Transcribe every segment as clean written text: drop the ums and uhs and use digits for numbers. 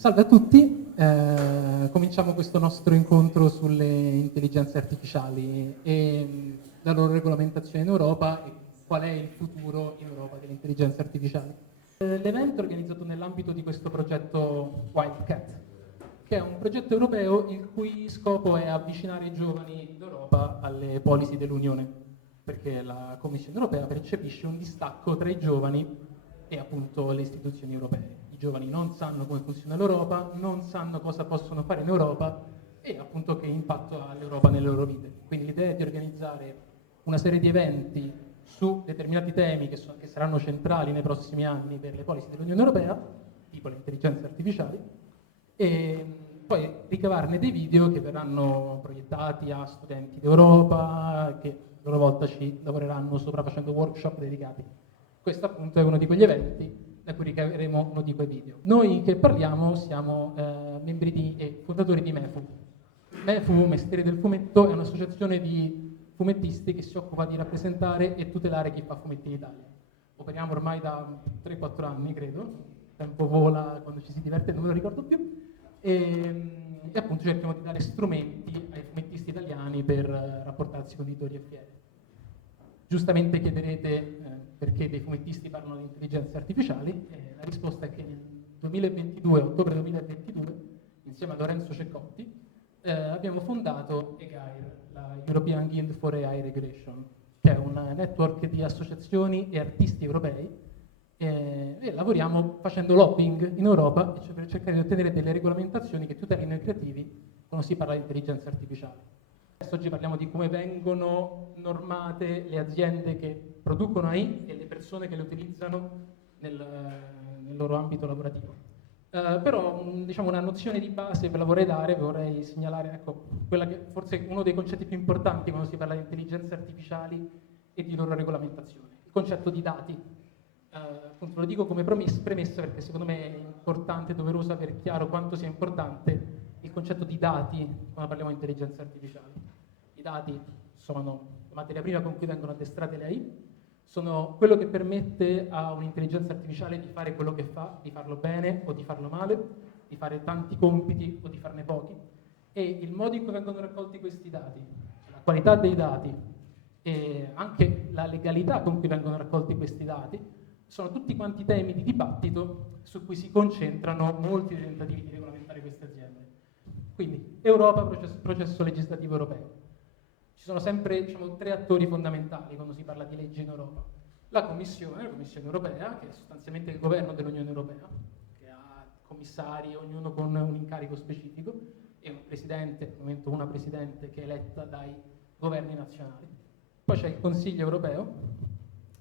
Salve a tutti, cominciamo questo nostro incontro sulle intelligenze artificiali e la loro regolamentazione in Europa e qual è il futuro in Europa delle intelligenze artificiali. L'evento è organizzato nell'ambito di questo progetto Wildcat, che è un progetto europeo il cui scopo è avvicinare i giovani d'Europa alle policy dell'Unione, perché la Commissione europea percepisce un distacco tra i giovani e appunto le istituzioni europee. I giovani non sanno come funziona l'Europa, non sanno cosa possono fare in Europa e appunto che impatto ha l'Europa nelle loro vite. Quindi l'idea è di organizzare una serie di eventi su determinati temi che saranno centrali nei prossimi anni per le policy dell'Unione Europea, tipo le intelligenze artificiali, e poi ricavarne dei video che verranno proiettati a studenti d'Europa che a loro volta ci lavoreranno sopra facendo workshop dedicati. Questo appunto è uno di quegli eventi da cui ricaveremo uno di quei video. Noi che parliamo siamo membri e fondatori di MEFU. MEFU, Mestieri del Fumetto, è un'associazione di fumettisti che si occupa di rappresentare e tutelare chi fa fumetti in Italia. Operiamo ormai da 3-4 anni, credo, il tempo vola quando ci si diverte, non me lo ricordo più, e appunto cerchiamo di dare strumenti ai fumettisti italiani per rapportarsi con editori e fiere. Giustamente chiederete perché dei fumettisti parlano di intelligenze artificiali, e la risposta è che nel 2022, ottobre 2022, insieme a Lorenzo Ceccotti, abbiamo fondato EGAIR, la European Guild for AI Regulation, che è un network di associazioni e artisti europei, e lavoriamo facendo lobbying in Europa per cercare di ottenere delle regolamentazioni che tutelino i creativi quando si parla di intelligenza artificiale. Oggi parliamo di come vengono normate le aziende che producono AI e le persone che le utilizzano nel loro ambito lavorativo. Però diciamo una nozione di base ve la vorrei segnalare, ecco, quella che forse è uno dei concetti più importanti quando si parla di intelligenze artificiali e di loro regolamentazione, il concetto di dati. Appunto lo dico come premessa perché secondo me è importante e doveroso avere chiaro quanto sia importante il concetto di dati quando parliamo di intelligenza artificiale. I dati sono la materia prima con cui vengono addestrate le AI, sono quello che permette a un'intelligenza artificiale di fare quello che fa, di farlo bene o di farlo male, di fare tanti compiti o di farne pochi, e il modo in cui vengono raccolti questi dati, la qualità dei dati e anche la legalità con cui vengono raccolti questi dati sono tutti quanti temi di dibattito su cui si concentrano molti dei tentativi di regolamentare queste aziende. Quindi Europa, processo legislativo europeo. Ci sono sempre tre attori fondamentali quando si parla di legge in Europa. La Commissione europea, che è sostanzialmente il governo dell'Unione Europea, che ha commissari, ognuno con un incarico specifico, e un presidente, al momento una presidente che è eletta dai governi nazionali. Poi c'è il Consiglio europeo.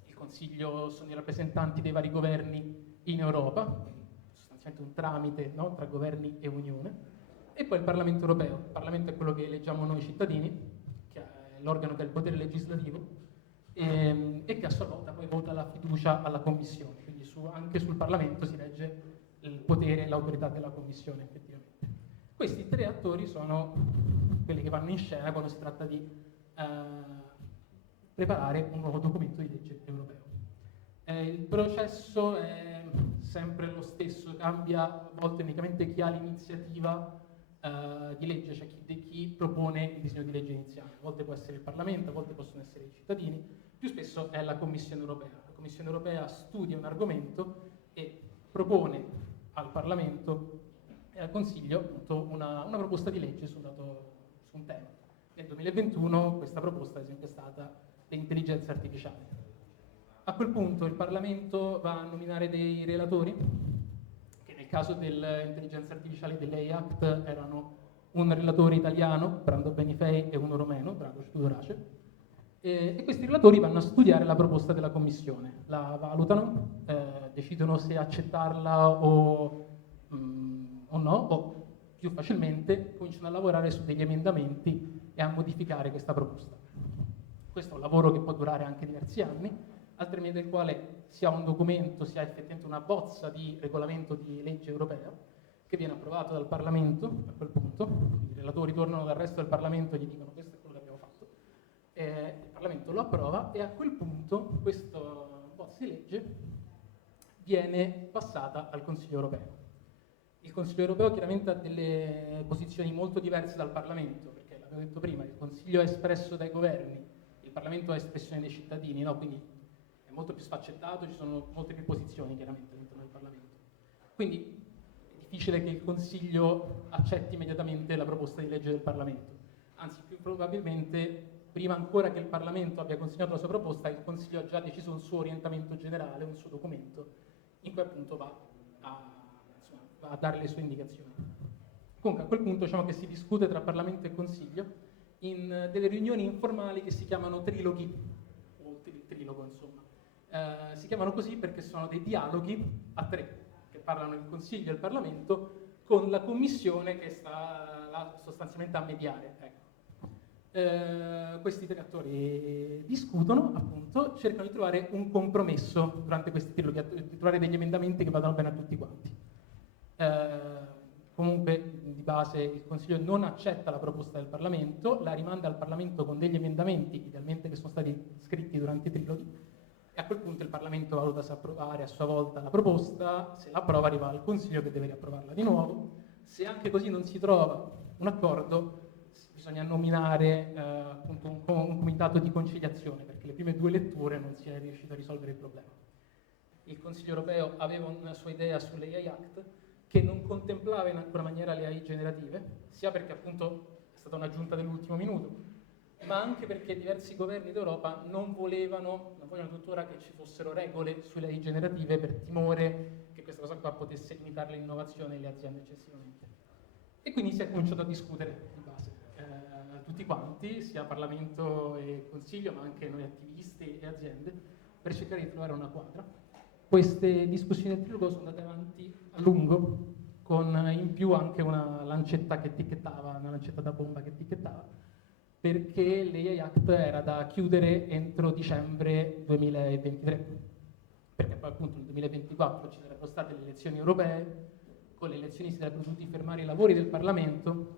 Il Consiglio sono i rappresentanti dei vari governi in Europa, sostanzialmente un tramite, no, tra governi e Unione. E poi il Parlamento europeo. Il Parlamento è quello che eleggiamo noi cittadini, che è l'organo che ha il potere legislativo e che a sua volta poi vota la fiducia alla Commissione. Quindi anche sul Parlamento si regge il potere e l'autorità della Commissione effettivamente. Questi tre attori sono quelli che vanno in scena quando si tratta di preparare un nuovo documento di legge europeo. Il processo è sempre lo stesso, cambia a volte unicamente chi ha l'iniziativa di legge, cioè chi propone il disegno di legge iniziale. A volte può essere il Parlamento, a volte possono essere i cittadini, più spesso è la Commissione europea. La Commissione europea studia un argomento e propone al Parlamento e al Consiglio appunto, una proposta di legge su un tema. Nel 2021 questa proposta ad esempio è stata l'intelligenza artificiale. A quel punto il Parlamento va a nominare dei relatori, che nel caso dell'intelligenza artificiale dell'AI Act erano un relatore italiano, Brando Benifei, e uno romeno, Dragoș Tudorache, e questi relatori vanno a studiare la proposta della Commissione, la valutano, decidono se accettarla o no, o più facilmente cominciano a lavorare su degli emendamenti e a modificare questa proposta. Questo è un lavoro che può durare anche diversi anni, altrimenti del quale si ha un documento, si ha effettivamente una bozza di regolamento di legge europea che viene approvato dal Parlamento a quel punto. I relatori tornano dal resto del Parlamento e gli dicono questo è quello che abbiamo fatto. Il Parlamento lo approva e a quel punto questa bozza di legge viene passata al Consiglio europeo. Il Consiglio europeo chiaramente ha delle posizioni molto diverse dal Parlamento, perché l'avevo detto prima, il Consiglio è espresso dai governi, il Parlamento è espressione dei cittadini, no? Quindi è molto più sfaccettato, ci sono molte più posizioni chiaramente all'interno del Parlamento. Quindi è difficile che il Consiglio accetti immediatamente la proposta di legge del Parlamento, anzi più probabilmente prima ancora che il Parlamento abbia consegnato la sua proposta, il Consiglio ha già deciso un suo orientamento generale, un suo documento, in cui appunto va a dare le sue indicazioni. Comunque a quel punto diciamo che si discute tra Parlamento e Consiglio in delle riunioni informali che si chiamano triloghi, o il trilogo insomma. Si chiamano così perché sono dei dialoghi a tre, che parlano il Consiglio e il Parlamento, con la Commissione che sta là sostanzialmente a mediare. Ecco. Questi tre attori discutono, appunto, cercano di trovare un compromesso durante questi triloghi, di trovare degli emendamenti che vadano bene a tutti quanti. Comunque di base il Consiglio non accetta la proposta del Parlamento, la rimanda al Parlamento con degli emendamenti, idealmente che sono stati scritti durante i triloghi, e a quel punto il Parlamento valuta se approvare a sua volta la proposta, se l'approva arriva al Consiglio che deve riapprovarla di nuovo, se anche così non si trova un accordo bisogna nominare appunto un comitato di conciliazione, perché le prime due letture non si è riuscito a risolvere il problema. Il Consiglio europeo aveva una sua idea sull'AI Act che non contemplava in alcuna maniera le AI generative, sia perché appunto è stata un'aggiunta dell'ultimo minuto, ma anche perché diversi governi d'Europa non vogliono tuttora che ci fossero regole sulle AI generative per timore che questa cosa qua potesse limitare l'innovazione e le aziende eccessivamente. E quindi si è cominciato a discutere di base, tutti quanti, sia Parlamento e Consiglio, ma anche noi attivisti e aziende, per cercare di trovare una quadra. Queste discussioni del trilogo sono andate avanti a lungo, con in più anche una lancetta che ticchettava, una lancetta da bomba che ticchettava, perché l'AI Act era da chiudere entro dicembre 2023, perché poi appunto nel 2024 ci sarebbero state le elezioni europee, con le elezioni si sarebbero dovuti fermare i lavori del Parlamento,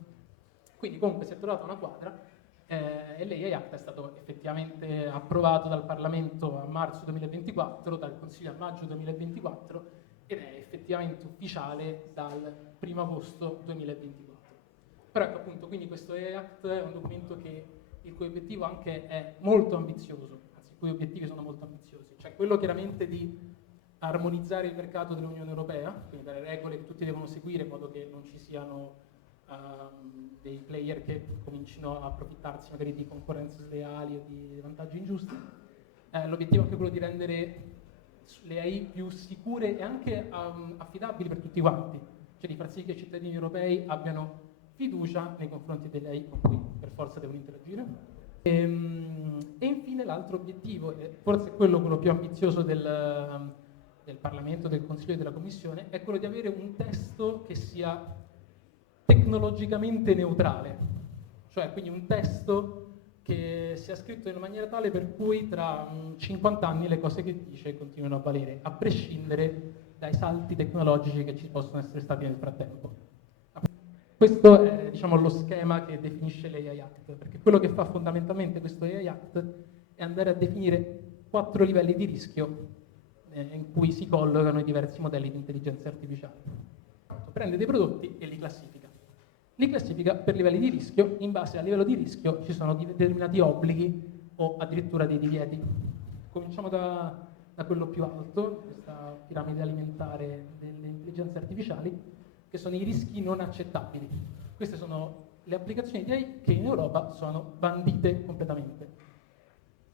quindi comunque si è trovata una quadra e l'AI Act è stato effettivamente approvato dal Parlamento a marzo 2024, dal Consiglio a maggio 2024 ed è effettivamente ufficiale dal 1 agosto 2024. Però ecco appunto, quindi questo AI Act è un documento il cui obiettivo anche è molto ambizioso, anzi i cui obiettivi sono molto ambiziosi, cioè quello chiaramente di armonizzare il mercato dell'Unione Europea, quindi dare regole che tutti devono seguire in modo che non ci siano dei player che comincino a approfittarsi magari di concorrenze sleali o di vantaggi ingiusti. L'obiettivo è anche quello di rendere le AI più sicure e anche affidabili per tutti quanti, cioè di far sì che i cittadini europei abbiano fiducia nei confronti delle AI con cui per forza devono interagire. E infine l'altro obiettivo, e forse quello più ambizioso del Parlamento, del Consiglio e della Commissione, è quello di avere un testo che sia tecnologicamente neutrale, cioè quindi un testo che sia scritto in una maniera tale per cui tra 50 anni le cose che dice continuino a valere, a prescindere dai salti tecnologici che ci possono essere stati nel frattempo. Questo è diciamo, lo schema che definisce l'AI Act, perché quello che fa fondamentalmente questo AI Act è andare a definire 4 livelli di rischio in cui si collocano i diversi modelli di intelligenza artificiale. Prende dei prodotti e li classifica. Li classifica per livelli di rischio, in base al livello di rischio ci sono determinati obblighi o addirittura dei divieti. Cominciamo da quello più alto, questa piramide alimentare delle intelligenze artificiali, che sono i rischi non accettabili. Queste sono le applicazioni di AI che in Europa sono bandite completamente.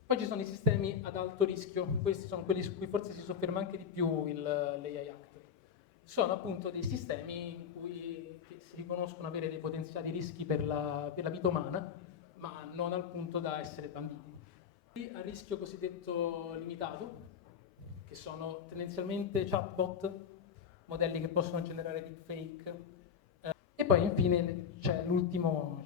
Poi ci sono i sistemi ad alto rischio, questi sono quelli su cui forse si sofferma anche di più l'AI Act. Sono appunto dei sistemi in cui si riconoscono avere dei potenziali rischi per la vita umana, ma non al punto da essere banditi. A rischio cosiddetto limitato, che sono tendenzialmente chatbot, modelli che possono generare deepfake, e poi infine c'è l'ultimo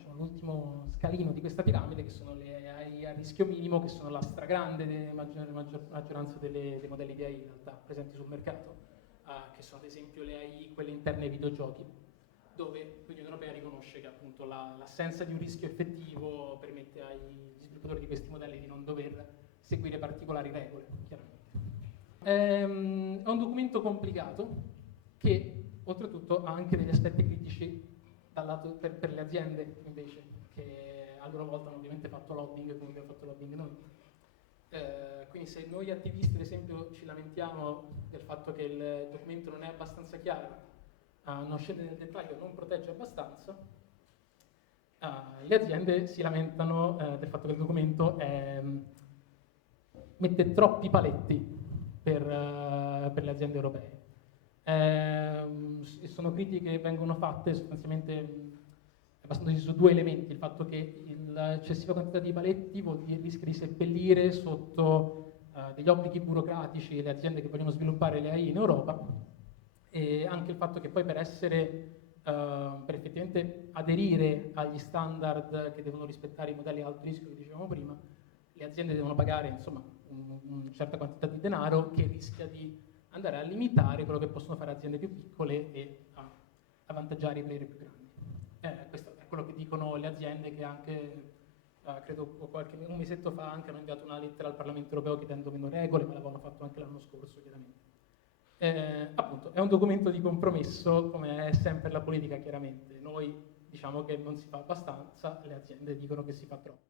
scalino di questa piramide, che sono le AI a rischio minimo, che sono la stragrande maggioranza dei modelli di AI in realtà presenti sul mercato, che sono ad esempio le AI, quelle interne ai videogiochi, dove l'Unione Europea riconosce che appunto l'assenza di un rischio effettivo permette agli sviluppatori di questi modelli di non dover seguire particolari regole, chiaramente. È un documento complicato che oltretutto ha anche degli aspetti critici dal lato per le aziende invece, che a loro volta hanno ovviamente fatto lobbying come abbiamo fatto lobbying noi. Quindi se noi attivisti ad esempio ci lamentiamo del fatto che il documento non è abbastanza chiaro, non scende nel dettaglio, non protegge abbastanza, le aziende si lamentano del fatto che il documento mette troppi paletti per le aziende europee. Sono critiche che vengono fatte sostanzialmente basandosi su due elementi: il fatto che l'eccessiva quantità di paletti rischia di seppellire sotto degli obblighi burocratici le aziende che vogliono sviluppare le AI in Europa, e anche il fatto che poi per effettivamente aderire agli standard che devono rispettare i modelli alto rischio che dicevamo prima, le aziende devono pagare insomma una certa quantità di denaro che rischia di andare a limitare quello che possono fare aziende più piccole e a avvantaggiare i player più grandi. Questo è quello che dicono le aziende, che anche, credo un mesetto fa anche hanno inviato una lettera al Parlamento europeo chiedendo meno regole, ma l'avevano fatto anche l'anno scorso chiaramente. Appunto, è un documento di compromesso, come è sempre la politica chiaramente. Noi diciamo che non si fa abbastanza, le aziende dicono che si fa troppo.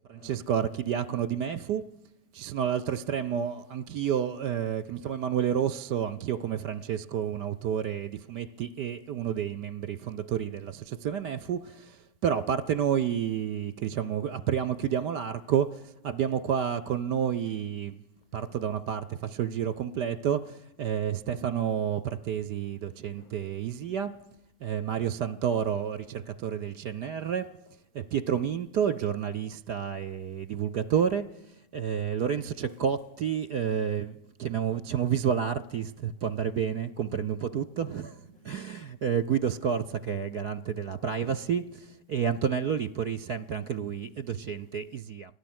Francesco Archidiacono di MEFU. Ci sono all'altro estremo anch'io, che mi chiamo Emanuele Rosso, anch'io come Francesco un autore di fumetti e uno dei membri fondatori dell'associazione MEFU. Però a parte noi che diciamo apriamo e chiudiamo l'arco, abbiamo qua con noi, parto da una parte, faccio il giro completo, Stefano Pratesi, docente ISIA, Mario Santoro, ricercatore del CNR, Pietro Minto, giornalista e divulgatore, Lorenzo Ceccotti, diciamo visual artist, può andare bene, comprende un po' tutto, Guido Scorza che è garante della privacy e Antonello Lipori, sempre anche lui docente ISIA.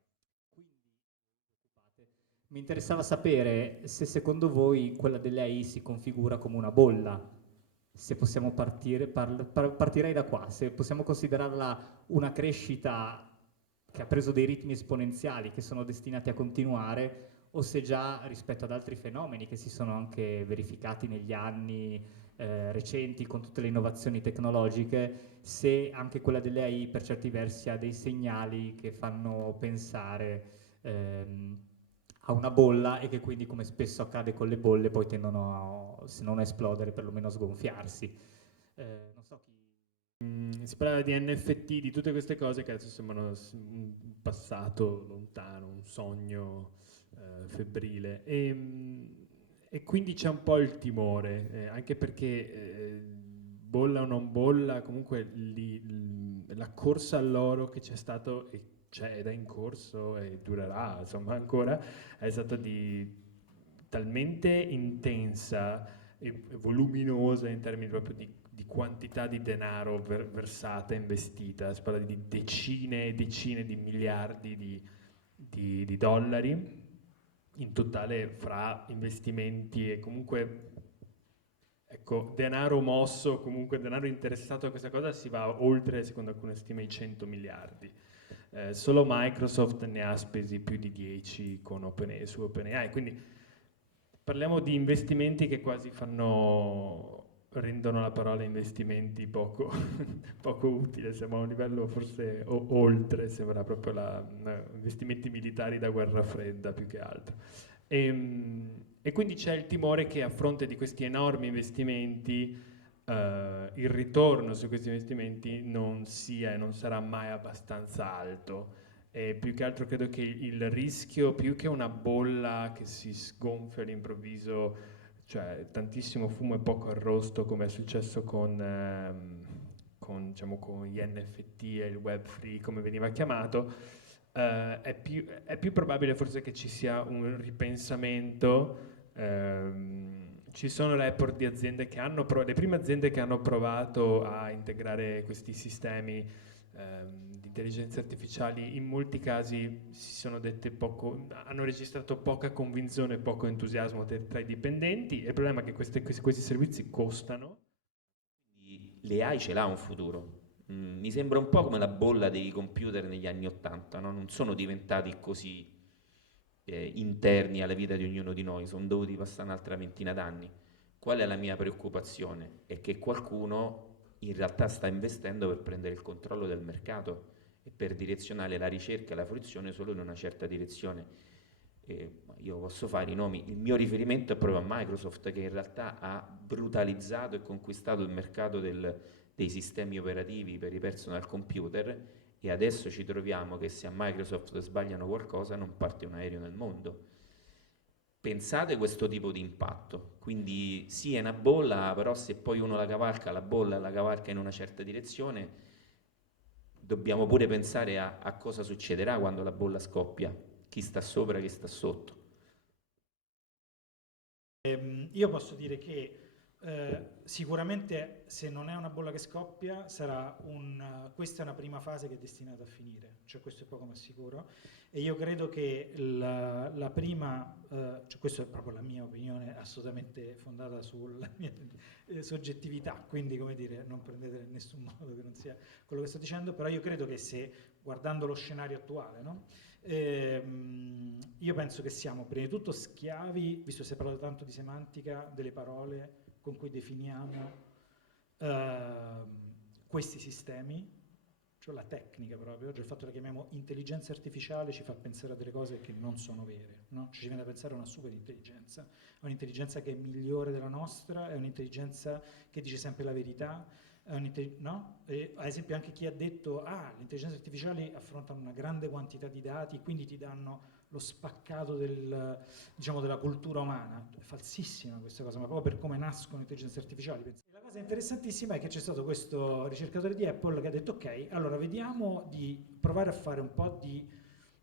Mi interessava sapere se secondo voi quella dell'AI si configura come una bolla. Se possiamo partire, partirei da qua, se possiamo considerarla una crescita che ha preso dei ritmi esponenziali che sono destinati a continuare, o se già rispetto ad altri fenomeni che si sono anche verificati negli anni recenti con tutte le innovazioni tecnologiche, se anche quella delle AI per certi versi ha dei segnali che fanno pensare a una bolla e che quindi, come spesso accade con le bolle, poi tendono, se non a esplodere, perlomeno a sgonfiarsi. Non so chi... Si parlava di NFT, di tutte queste cose che adesso sembrano un passato lontano, un sogno febbrile. E quindi c'è un po' il timore, anche perché bolla o non bolla, comunque la corsa all'oro che c'è stato e c'è ed è in corso e durerà insomma ancora, è stata talmente intensa e voluminosa in termini proprio di quantità di denaro versata, investita, si parla di decine e decine di miliardi di dollari in totale fra investimenti e comunque ecco, denaro mosso, comunque denaro interessato a questa cosa si va oltre, secondo alcune stime, i 100 miliardi. Solo Microsoft ne ha spesi più di 10 con su OpenAI, quindi parliamo di investimenti che quasi rendono la parola investimenti poco, poco utile, siamo a un livello forse oltre, sembra proprio investimenti militari da guerra fredda più che altro. E quindi c'è il timore che a fronte di questi enormi investimenti il ritorno su questi investimenti non sia e non sarà mai abbastanza alto. E più che altro credo che il rischio, più che una bolla che si sgonfia all'improvviso, cioè tantissimo fumo e poco arrosto, come è successo diciamo, con gli NFT e il web free, come veniva chiamato, è più probabile forse che ci sia un ripensamento. Ci sono report di aziende che hanno le prime aziende che hanno provato a integrare questi sistemi di intelligenza artificiali, in molti casi si sono dette hanno registrato poca convinzione, poco entusiasmo tra i dipendenti. E il problema è che questi servizi costano. Le AI ce l'ha un futuro. Mi sembra un po' come la bolla dei computer negli anni '80, no? Non sono diventati così interni alla vita di ognuno di noi, sono dovuti passare un'altra ventina d'anni. Qual è la mia preoccupazione? È che qualcuno in realtà sta investendo per prendere il controllo del mercato e per direzionare la ricerca e la fruizione solo in una certa direzione. Io posso fare i nomi, il mio riferimento è proprio a Microsoft, che in realtà ha brutalizzato e conquistato il mercato dei sistemi operativi per i personal computer, e adesso ci troviamo che se a Microsoft sbagliano qualcosa non parte un aereo nel mondo. Pensate questo tipo di impatto, quindi sì è una bolla, però se poi uno la cavalca, la bolla la cavalca in una certa direzione, dobbiamo pure pensare a cosa succederà quando la bolla scoppia, chi sta sopra, chi sta sotto. Io posso dire che sicuramente se non è una bolla che scoppia, questa è una prima fase che è destinata a finire, cioè questo è poco ma sicuro, e io credo che la prima, cioè questa è proprio la mia opinione assolutamente fondata sulla mia soggettività, quindi come dire, non prendete in nessun modo che non sia quello che sto dicendo, però io credo che se, guardando lo scenario attuale, no? Io penso che siamo prima di tutto schiavi, visto che si è parlato tanto di semantica, delle parole con cui definiamo questi sistemi, cioè la tecnica proprio, cioè il fatto che la chiamiamo intelligenza artificiale ci fa pensare a delle cose che non sono vere, no? Cioè ci viene da pensare a una super intelligenza, a un'intelligenza che è migliore della nostra, è un'intelligenza che dice sempre la verità, no? Ad esempio anche chi ha detto le intelligenze artificiali affrontano una grande quantità di dati, quindi ti danno lo spaccato diciamo, della cultura umana. È falsissima questa cosa, ma proprio per come nascono le intelligenze artificiali. La cosa interessantissima è che c'è stato questo ricercatore di Apple che ha detto ok, allora vediamo di provare a fare un po' di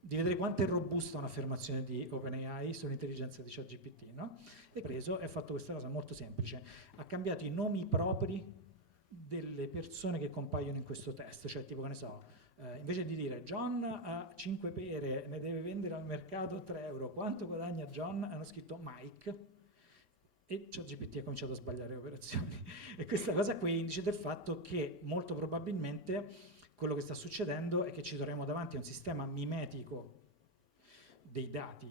vedere quanto è robusta un'affermazione di OpenAI sull'intelligenza di ChatGPT, no? E preso e ha fatto questa cosa molto semplice, ha cambiato i nomi propri delle persone che compaiono in questo test, cioè tipo che ne so, invece di dire John ha 5 pere, ne deve vendere al mercato 3 euro, quanto guadagna John? Hanno scritto Mike e ChatGPT ha cominciato a sbagliare le operazioni. E questa cosa qui indice del fatto che molto probabilmente quello che sta succedendo è che ci troviamo davanti a un sistema mimetico dei dati,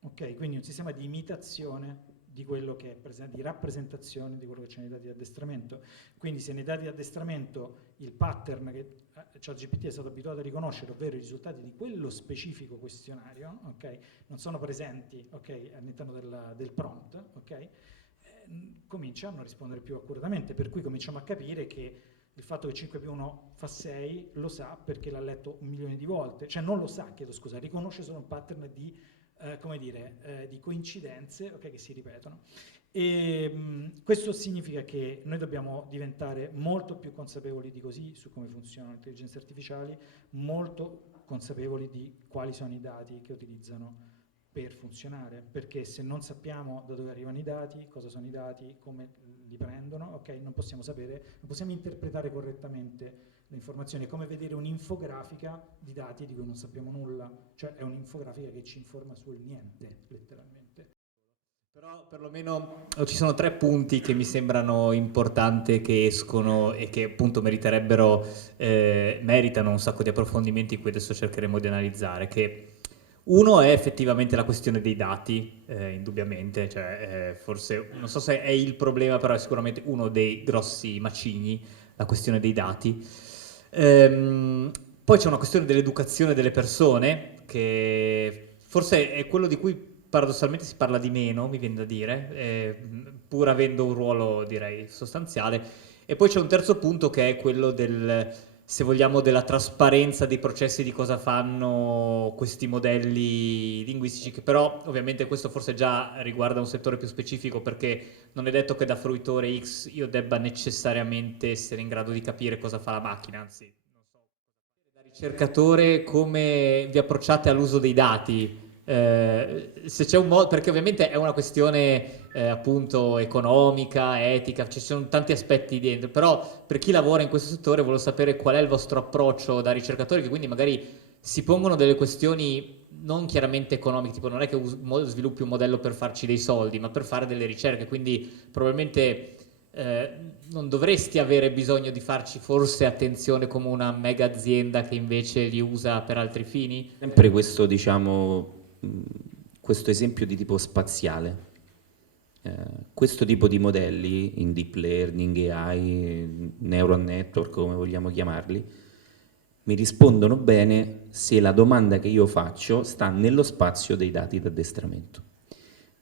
ok? Quindi un sistema di imitazione di quello che è presente, di rappresentazione di quello che c'è nei dati di addestramento. Quindi se nei dati di addestramento il pattern che ChatGPT è stato abituato a riconoscere, ovvero i risultati di quello specifico questionario, okay, non sono presenti, okay, all'interno del prompt, okay, comincia a non rispondere più accuratamente, per cui cominciamo a capire che il fatto che 5 più 1 fa 6 lo sa perché l'ha letto 1 milione di volte, cioè non lo sa, chiedo scusa, riconosce solo un pattern di come dire, di coincidenze, okay, che si ripetono. E questo significa che noi dobbiamo diventare molto più consapevoli di così su come funzionano le intelligenze artificiali, molto consapevoli di quali sono i dati che utilizzano per funzionare, perché se non sappiamo da dove arrivano i dati, cosa sono i dati, come li prendono, okay, non possiamo sapere, non possiamo interpretare correttamente le informazioni. È come vedere un'infografica di dati di cui non sappiamo nulla, cioè è un'infografica che ci informa sul niente, letteralmente. Però perlomeno ci sono 3 punti che mi sembrano importanti che escono e che appunto meritano un sacco di approfondimenti in cui adesso cercheremo di analizzare, che uno è effettivamente la questione dei dati, indubbiamente, cioè forse, non so se è il problema, però è sicuramente uno dei grossi macigni, la questione dei dati. Poi c'è una questione dell'educazione delle persone, che forse è quello di cui paradossalmente si parla di meno, mi viene da dire, pur avendo un ruolo, direi, sostanziale. E poi c'è un terzo punto che è quello se vogliamo, della trasparenza dei processi, di cosa fanno questi modelli linguistici, che però ovviamente questo forse già riguarda un settore più specifico, perché non è detto che da fruitore X io debba necessariamente essere in grado di capire cosa fa la macchina, anzi, non so. Da ricercatore come vi approcciate all'uso dei dati? Se c'è un modo, perché ovviamente è una questione appunto economica, etica, ci sono tanti aspetti dentro, però per chi lavora in questo settore volevo sapere qual è il vostro approccio da ricercatori, che quindi magari si pongono delle questioni non chiaramente economiche, tipo non è che sviluppi un modello per farci dei soldi, ma per fare delle ricerche, quindi probabilmente non dovresti avere bisogno di farci forse attenzione come una mega azienda che invece li usa per altri fini? Sempre questo, diciamo, questo esempio di tipo spaziale. Questo tipo di modelli in deep learning, AI, neural network, come vogliamo chiamarli, mi rispondono bene se la domanda che io faccio sta nello spazio dei dati d'addestramento.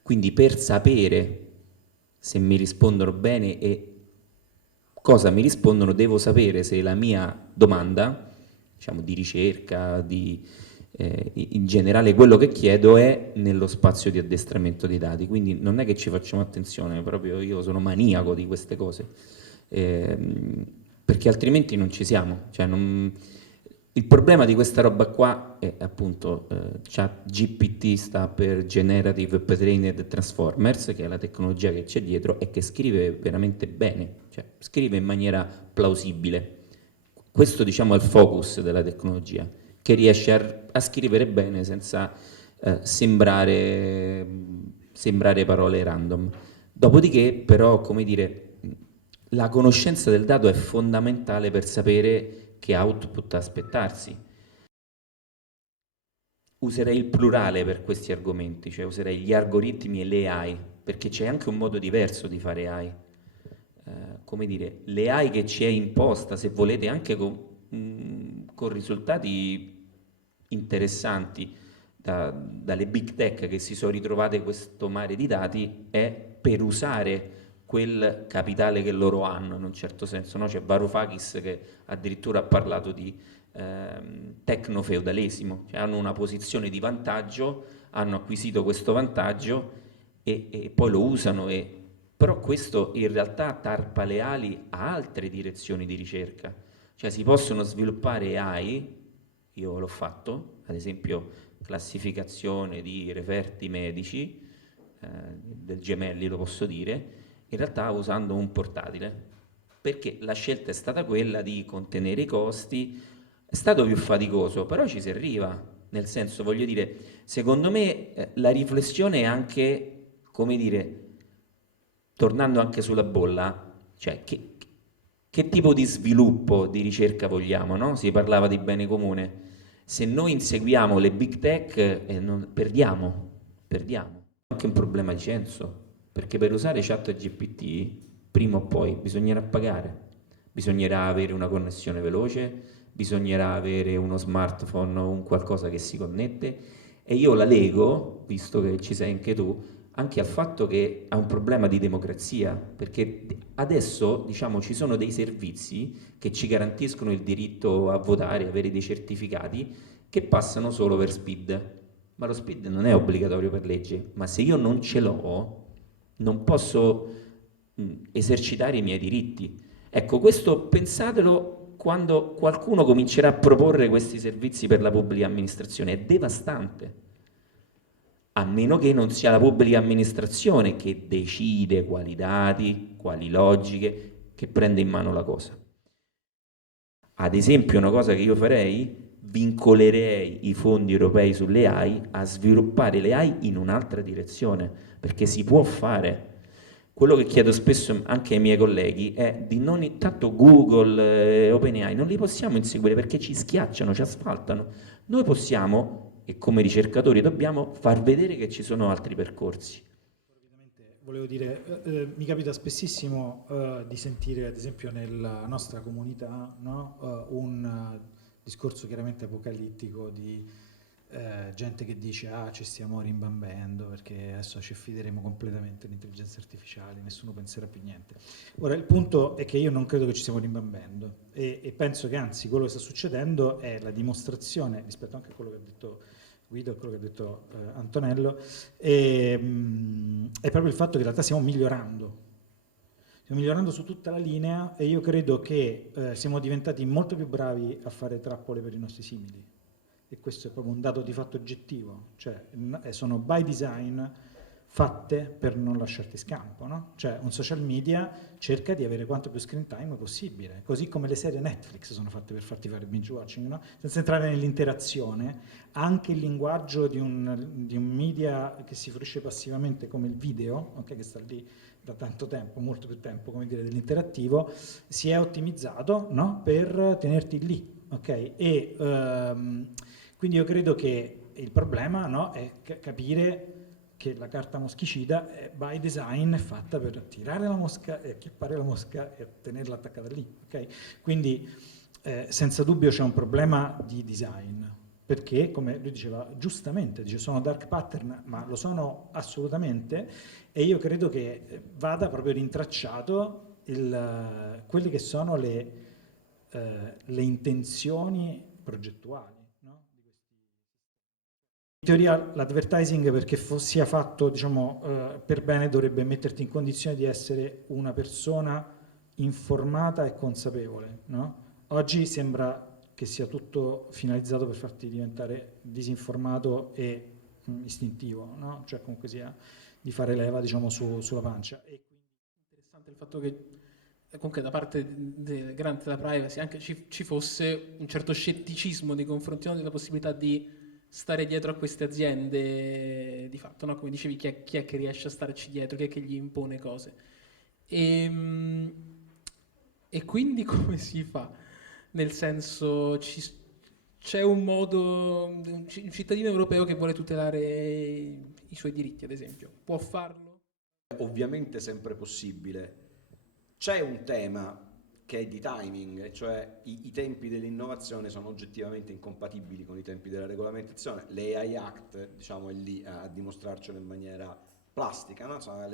Quindi per sapere se mi rispondono bene e cosa mi rispondono, devo sapere se la mia domanda, diciamo di ricerca, in generale quello che chiedo è nello spazio di addestramento dei dati. Quindi non è che ci facciamo attenzione, proprio io sono maniaco di queste cose, perché altrimenti non ci siamo. Cioè il problema di questa roba qua è appunto ChatGPT sta per Generative Pre-trained Transformers, che è la tecnologia che c'è dietro e che scrive veramente bene, cioè scrive in maniera plausibile. Questo diciamo è il focus della tecnologia, che riesce a scrivere bene senza sembrare parole random. Dopodiché però, come dire, la conoscenza del dato è fondamentale per sapere che output aspettarsi. Userei il plurale per questi argomenti, cioè userei gli algoritmi e le AI, perché c'è anche un modo diverso di fare AI. Come dire, le AI che ci è imposta, se volete, anche con risultati interessanti dalle big tech che si sono ritrovate questo mare di dati, è per usare quel capitale che loro hanno, in un certo senso, no? C'è Varoufakis che addirittura ha parlato di tecnofeudalesimo, cioè hanno una posizione di vantaggio, hanno acquisito questo vantaggio e poi lo usano, però questo in realtà tarpa le ali a altre direzioni di ricerca, cioè si possono sviluppare AI, io l'ho fatto, ad esempio classificazione di referti medici, del Gemelli lo posso dire, in realtà usando un portatile, perché la scelta è stata quella di contenere i costi, è stato più faticoso, però ci si arriva, nel senso, voglio dire, secondo me la riflessione è anche, come dire, tornando anche sulla bolla, cioè che tipo di sviluppo di ricerca vogliamo, no? Si parlava di bene comune. Se noi inseguiamo le big tech, perdiamo. È anche un problema di censo, perché per usare ChatGPT prima o poi bisognerà pagare, bisognerà avere una connessione veloce, bisognerà avere uno smartphone o un qualcosa che si connette, e io la lego, visto che ci sei anche tu, anche al fatto che ha un problema di democrazia, perché adesso diciamo ci sono dei servizi che ci garantiscono il diritto a votare, avere dei certificati, che passano solo per SPID, ma lo SPID non è obbligatorio per legge, ma se io non ce l'ho non posso esercitare i miei diritti. Ecco, questo pensatelo quando qualcuno comincerà a proporre questi servizi per la pubblica amministrazione, è devastante. A meno che non sia la pubblica amministrazione che decide quali dati, quali logiche, che prende in mano la cosa. Ad esempio, una cosa che io farei, vincolerei i fondi europei sulle AI a sviluppare le AI in un'altra direzione, perché si può fare. Quello che chiedo spesso anche ai miei colleghi è di non, intanto Google e OpenAI non li possiamo inseguire perché ci schiacciano, ci asfaltano. Noi possiamo, e come ricercatori dobbiamo, far vedere che ci sono altri percorsi. Volevo dire, mi capita spessissimo di sentire, ad esempio nella nostra comunità, no, un discorso chiaramente apocalittico di gente che dice ci stiamo rimbambendo perché adesso ci affideremo completamente alle intelligenze artificiali, nessuno penserà più niente. Ora il punto è che io non credo che ci stiamo rimbambendo e penso che anzi quello che sta succedendo è la dimostrazione, rispetto anche a quello che ha detto Guido, quello che ha detto Antonello, è proprio il fatto che in realtà stiamo migliorando su tutta la linea e io credo che siamo diventati molto più bravi a fare trappole per i nostri simili e questo è proprio un dato di fatto oggettivo, cioè sono by design fatte per non lasciarti scampo, no? Cioè un social media cerca di avere quanto più screen time possibile, così come le serie Netflix sono fatte per farti fare binge watching, no? Senza entrare nell'interazione, anche il linguaggio di un media che si fruisce passivamente come il video, okay, che sta lì da tanto tempo, molto più tempo, come dire, dell'interattivo, si è ottimizzato, no? Per tenerti lì, ok? E quindi io credo che il problema, no, è capire che la carta moschicida è by design fatta per attirare la mosca e acchiappare la mosca e tenerla attaccata lì, ok? Quindi senza dubbio c'è un problema di design, perché come lui diceva giustamente, dice sono dark pattern, ma lo sono assolutamente, e io credo che vada proprio rintracciato quelle che sono le intenzioni progettuali. In teoria l'advertising, perché sia fatto diciamo, per bene, dovrebbe metterti in condizione di essere una persona informata e consapevole, no? Oggi sembra che sia tutto finalizzato per farti diventare disinformato e istintivo, no? Cioè comunque sia di fare leva diciamo, sulla pancia. E quindi interessante il fatto che comunque da parte del garante della privacy anche ci fosse un certo scetticismo nei confronti della possibilità di stare dietro a queste aziende di fatto, no? Come dicevi, chi è che riesce a starci dietro, chi è che gli impone cose. E quindi come si fa? Nel senso, c'è un modo, un cittadino europeo che vuole tutelare i suoi diritti, ad esempio, può farlo? Ovviamente sempre possibile. C'è un tema che è di timing, cioè i tempi dell'innovazione sono oggettivamente incompatibili con i tempi della regolamentazione. L'AI Act, diciamo, è lì a dimostrarcelo in maniera plastica, no? Insomma,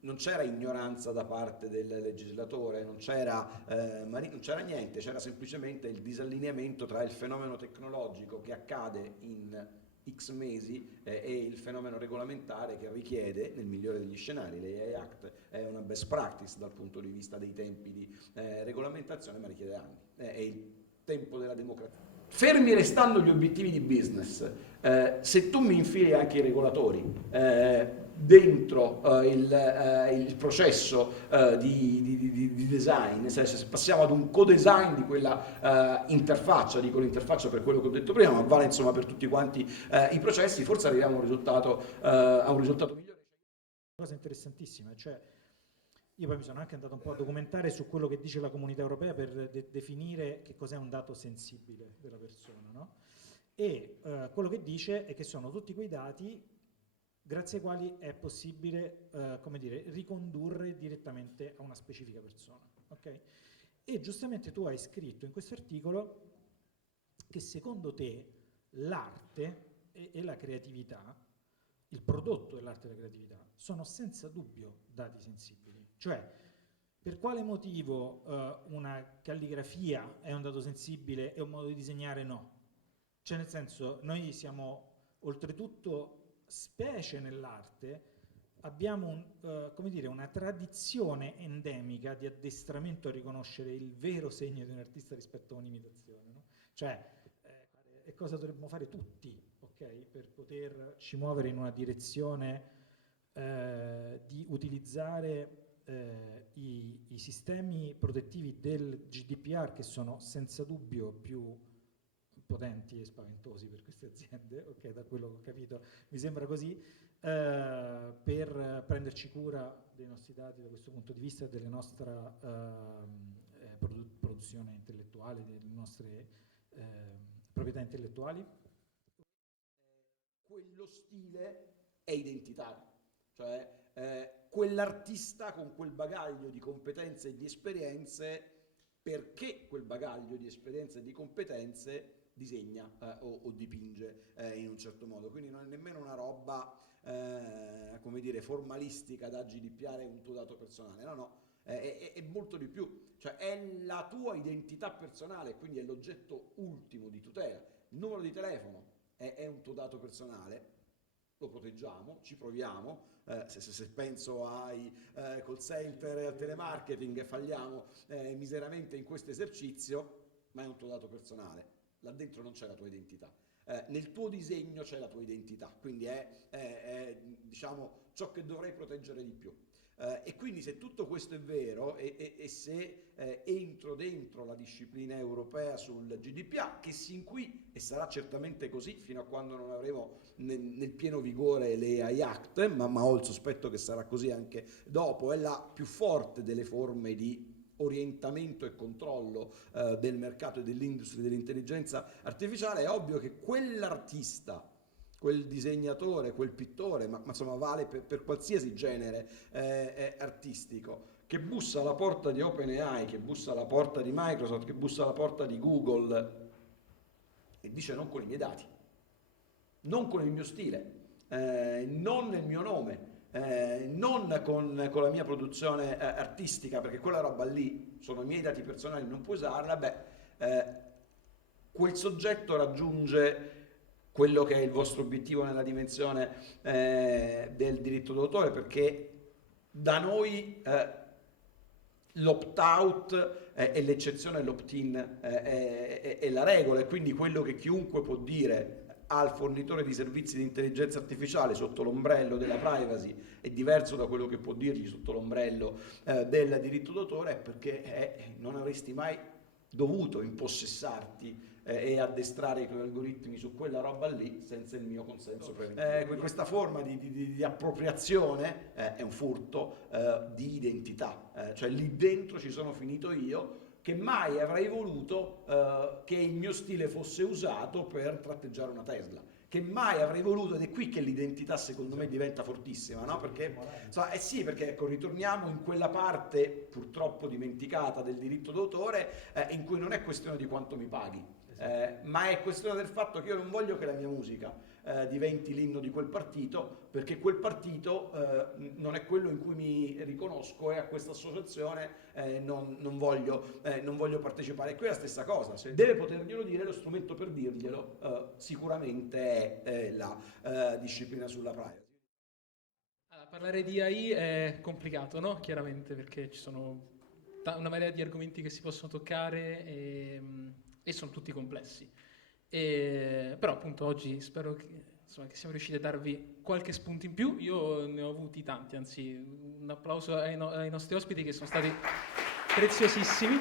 non c'era ignoranza da parte del legislatore, non c'era niente, c'era semplicemente il disallineamento tra il fenomeno tecnologico che accade in X mesi e il fenomeno regolamentare che richiede, nel migliore degli scenari, l'AI Act è una best practice dal punto di vista dei tempi di regolamentazione, ma richiede anni, è il tempo della democrazia. Fermi restando gli obiettivi di business, se tu mi infili anche i regolatori dentro il processo di design, nel senso, se passiamo ad un co-design di quella interfaccia, dico l'interfaccia per quello che ho detto prima, ma vale insomma per tutti quanti i processi, forse arriviamo a un risultato migliore. Una cosa interessantissima, cioè io poi mi sono anche andato un po' a documentare su quello che dice la Comunità Europea per definire che cos'è un dato sensibile della persona, no? E quello che dice è che sono tutti quei dati grazie ai quali è possibile, come dire, ricondurre direttamente a una specifica persona, ok? E giustamente tu hai scritto in questo articolo che secondo te l'arte e la creatività, il prodotto dell'arte e della creatività, sono senza dubbio dati sensibili. Cioè, per quale motivo una calligrafia è un dato sensibile e un modo di disegnare no? Cioè, nel senso, noi siamo oltretutto, specie nell'arte, abbiamo come dire, una tradizione endemica di addestramento a riconoscere il vero segno di un artista rispetto a un'imitazione, no? Cioè, è cosa dovremmo fare tutti, ok? Per poterci muovere in una direzione di utilizzare i sistemi protettivi del GDPR, che sono senza dubbio più potenti e spaventosi per queste aziende, ok, da quello che ho capito mi sembra così, per prenderci cura dei nostri dati da questo punto di vista e della nostra produzione intellettuale, delle nostre proprietà intellettuali. Quello stile è identitario, cioè quell'artista con quel bagaglio di competenze e di esperienze, perché quel bagaglio di esperienze e di competenze disegna o dipinge in un certo modo. Quindi non è nemmeno una roba come dire, formalistica da GDPR un tuo dato personale, no, è molto di più, cioè è la tua identità personale, quindi è l'oggetto ultimo di tutela. Il numero di telefono è un tuo dato personale, lo proteggiamo, ci proviamo, se penso ai call center e al telemarketing falliamo miseramente in questo esercizio, ma è un tuo dato personale, là dentro non c'è la tua identità. Nel tuo disegno c'è la tua identità, quindi è diciamo ciò che dovrei proteggere di più. E quindi se tutto questo è vero e se entro dentro la disciplina europea sul GDPR, che sin qui, e sarà certamente così fino a quando non avremo nel pieno vigore le AI Act, ma ho il sospetto che sarà così anche dopo, è la più forte delle forme di orientamento e controllo del mercato e dell'industria dell'intelligenza artificiale, è ovvio che quell'artista quel disegnatore, quel pittore, ma insomma vale per qualsiasi genere artistico, che bussa alla porta di OpenAI, che bussa alla porta di Microsoft, che bussa alla porta di Google e dice non con i miei dati, non con il mio stile, non nel mio nome, non con la mia produzione artistica, perché quella roba lì sono i miei dati personali, non puoi usarla, quel soggetto raggiunge quello che è il vostro obiettivo nella dimensione del diritto d'autore, perché da noi l'opt-out è l'eccezione, l'opt-in è la regola, e quindi quello che chiunque può dire al fornitore di servizi di intelligenza artificiale sotto l'ombrello della privacy è diverso da quello che può dirgli sotto l'ombrello del diritto d'autore, è perché non avresti mai dovuto impossessarti e addestrare i tuoi algoritmi su quella roba lì senza il mio consenso preventivo. Questa forma di appropriazione è un furto di identità, cioè lì dentro ci sono finito io, che mai avrei voluto che il mio stile fosse usato per tratteggiare una Tesla, che mai avrei voluto, ed è qui che l'identità secondo me diventa fortissima, no? Perché, sì, perché ecco, ritorniamo in quella parte purtroppo dimenticata del diritto d'autore in cui non è questione di quanto mi paghi, ma è questione del fatto che io non voglio che la mia musica diventi l'inno di quel partito, perché quel partito non è quello in cui mi riconosco, e a questa associazione non voglio partecipare. E qui è la stessa cosa, se deve poterglielo dire, lo strumento per dirglielo sicuramente è la disciplina sulla privacy. Allora, parlare di AI è complicato, no? Chiaramente, perché ci sono una marea di argomenti che si possono toccare e sono tutti complessi. Però appunto oggi spero che siamo riusciti a darvi qualche spunto in più. Io ne ho avuti tanti, anzi un applauso ai nostri ospiti che sono stati preziosissimi.